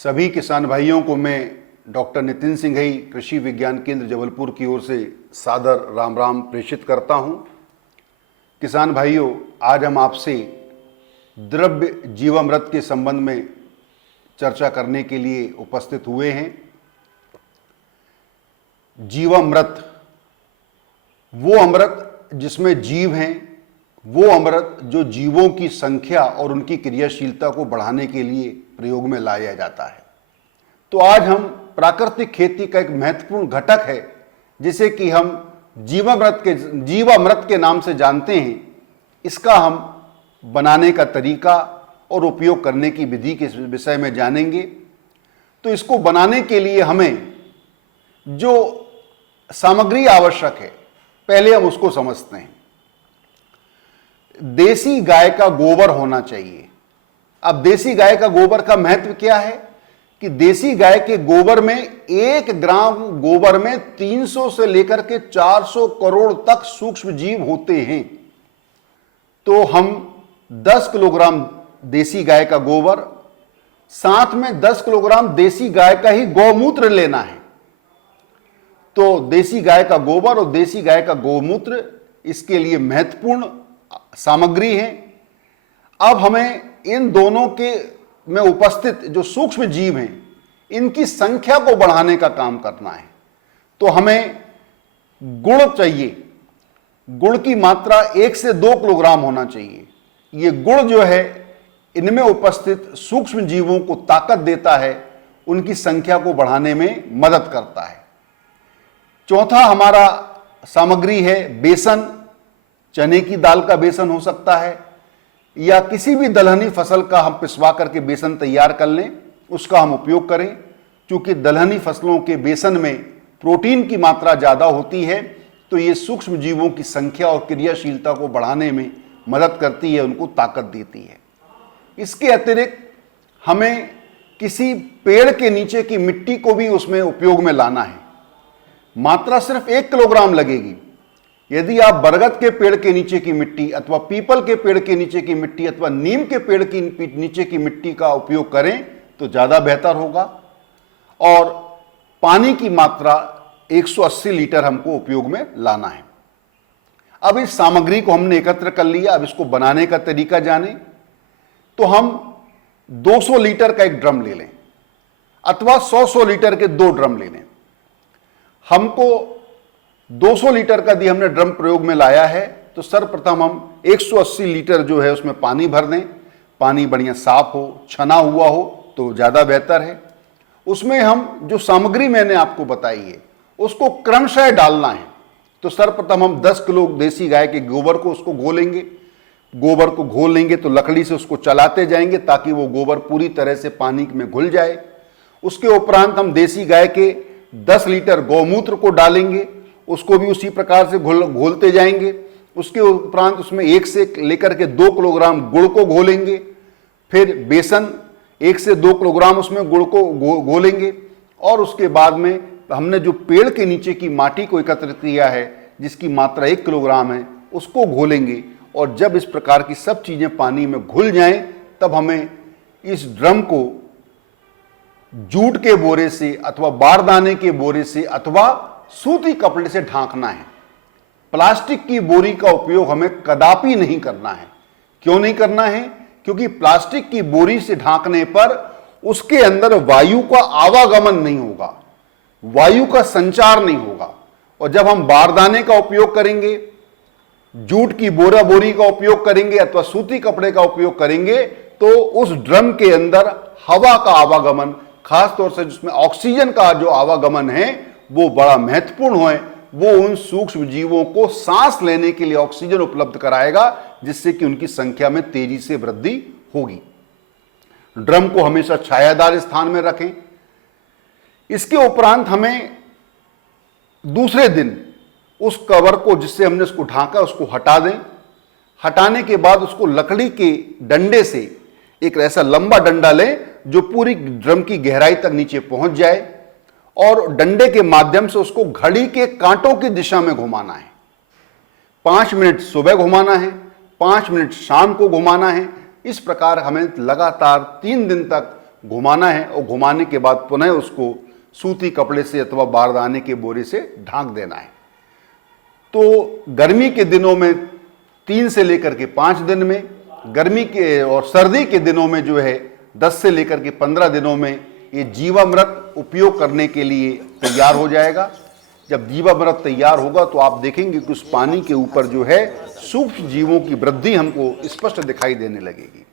सभी किसान भाइयों को मैं डॉक्टर नितिन सिंघई कृषि विज्ञान केंद्र जबलपुर की ओर से सादर राम राम प्रेषित करता हूं। किसान भाइयों, आज हम आपसे द्रव्य जीवामृत के संबंध में चर्चा करने के लिए उपस्थित हुए हैं। जीवामृत वो अमृत जिसमें जीव हैं, वो अमृत जो जीवों की संख्या और उनकी क्रियाशीलता को बढ़ाने के लिए प्रयोग में लाया जाता है। तो आज हम प्राकृतिक खेती का एक महत्वपूर्ण घटक है जिसे कि हम जीवामृत के नाम से जानते हैं, इसका हम बनाने का तरीका और उपयोग करने की विधि के विषय में जानेंगे। तो इसको बनाने के लिए हमें जो सामग्री आवश्यक है, पहले हम उसको समझते हैं। देसी गाय का गोबर होना चाहिए। अब देसी गाय का गोबर का महत्व क्या है कि देसी गाय के गोबर में 1 ग्राम गोबर में 300 से लेकर के 400 करोड़ तक सूक्ष्म जीव होते हैं। तो हम 10 किलोग्राम देसी गाय का गोबर, साथ में 10 किलोग्राम देसी गाय का ही गौमूत्र लेना है। तो देसी गाय का गोबर और देसी गाय का गौमूत्र इसके लिए महत्वपूर्ण सामग्री है। अब हमें इन दोनों के में उपस्थित जो सूक्ष्म जीव हैं, इनकी संख्या को बढ़ाने का काम करना है। तो हमें गुड़ चाहिए। गुड़ की मात्रा 1 से 2 किलोग्राम होना चाहिए। ये गुड़ जो है, इनमें उपस्थित सूक्ष्म जीवों को ताकत देता है, उनकी संख्या को बढ़ाने में मदद करता है। चौथा हमारा सामग्री है बेसन। चने की दाल का बेसन हो सकता है या किसी भी दलहनी फसल का हम पिसवा करके बेसन तैयार कर लें, उसका हम उपयोग करें। क्योंकि दलहनी फसलों के बेसन में प्रोटीन की मात्रा ज़्यादा होती है, तो ये सूक्ष्म जीवों की संख्या और क्रियाशीलता को बढ़ाने में मदद करती है, उनको ताकत देती है। इसके अतिरिक्त हमें किसी पेड़ के नीचे की मिट्टी को भी उसमें उपयोग में लाना है। मात्रा सिर्फ 1 किलोग्राम लगेगी। यदि आप बरगद के पेड़ के नीचे की मिट्टी अथवा पीपल के पेड़ के नीचे की मिट्टी अथवा नीम के पेड़ के नीचे की मिट्टी का उपयोग करें तो ज़्यादा बेहतर होगा। और पानी की मात्रा 180 लीटर हमको उपयोग में लाना है। अब इस सामग्री को हमने एकत्र कर लिया। अब इसको बनाने का तरीका जाने तो हम 200 लीटर का एक ड्रम ले लें अथवा 100 लीटर के 2 ड्रम ले लें। हमको 200 लीटर का हमने ड्रम प्रयोग में लाया है, तो सर्वप्रथम हम 180 लीटर जो है उसमें पानी भर दें। पानी बढ़िया साफ हो, छना हुआ हो तो ज़्यादा बेहतर है। उसमें हम जो सामग्री मैंने आपको बताई है उसको क्रमशः डालना है। तो सर्वप्रथम हम 10 किलो देसी गाय के गोबर को उसको घोलेंगे। गोबर को घोल लेंगे तो लकड़ी से उसको चलाते जाएंगे ताकि वो गोबर पूरी तरह से पानी में घुल जाए। उसके उपरांत हम देसी गाय के 10 लीटर गौमूत्र को डालेंगे, उसको भी उसी प्रकार से घोलते जाएंगे। उसके उपरांत उसमें 1 से लेकर के 2 किलोग्राम गुड़ को घोलेंगे। फिर बेसन 1 से 2 किलोग्राम उसमें गुड़ को घोलेंगे। और उसके बाद में हमने जो पेड़ के नीचे की माटी को एकत्रित किया है, जिसकी मात्रा 1 किलोग्राम है, उसको घोलेंगे। और जब इस प्रकार की सब चीज़ें पानी में घुल जाएं, तब हमें इस ड्रम को जूट के बोरे से अथवा बारदाने के बोरे से अथवा सूती कपड़े से ढांकना है। प्लास्टिक की बोरी का उपयोग हमें कदापि नहीं करना है। क्यों नहीं करना है? क्योंकि प्लास्टिक की बोरी से ढांकने पर उसके अंदर वायु का आवागमन नहीं होगा, वायु का संचार नहीं होगा। और जब हम बारदाने का उपयोग करेंगे, जूट की बोरी का उपयोग करेंगे अथवा सूती कपड़े का उपयोग करेंगे, तो उस ड्रम के अंदर हवा का आवागमन, खासतौर से जिसमें ऑक्सीजन का जो आवागमन है वो बड़ा महत्वपूर्ण है। वो उन सूक्ष्म जीवों को सांस लेने के लिए ऑक्सीजन उपलब्ध कराएगा, जिससे कि उनकी संख्या में तेजी से वृद्धि होगी। ड्रम को हमेशा छायादार स्थान में रखें। इसके उपरांत हमें दूसरे दिन उस कवर को, जिससे हमने उसको ढांका, उसको हटा दें। हटाने के बाद उसको लकड़ी के डंडे से, एक ऐसा लंबा डंडा लें जो पूरी ड्रम की गहराई तक नीचे पहुंच जाए, और डंडे के माध्यम से उसको घड़ी के कांटों की दिशा में घुमाना है। 5 मिनट सुबह घुमाना है, 5 मिनट शाम को घुमाना है। इस प्रकार हमें लगातार 3 दिन तक घुमाना है और घुमाने के बाद पुनः उसको सूती कपड़े से अथवा बारदाने के बोरे से ढांक देना है। तो गर्मी के दिनों में 3 से लेकर के 5 दिन में, गर्मी के और सर्दी के दिनों में जो है 10 से लेकर के 15 दिनों में ये जीवामृत उपयोग करने के लिए तैयार हो जाएगा। जब जीवामृत तैयार होगा तो आप देखेंगे कि उस पानी के ऊपर जो है सूक्ष्म जीवों की वृद्धि हमको स्पष्ट दिखाई देने लगेगी।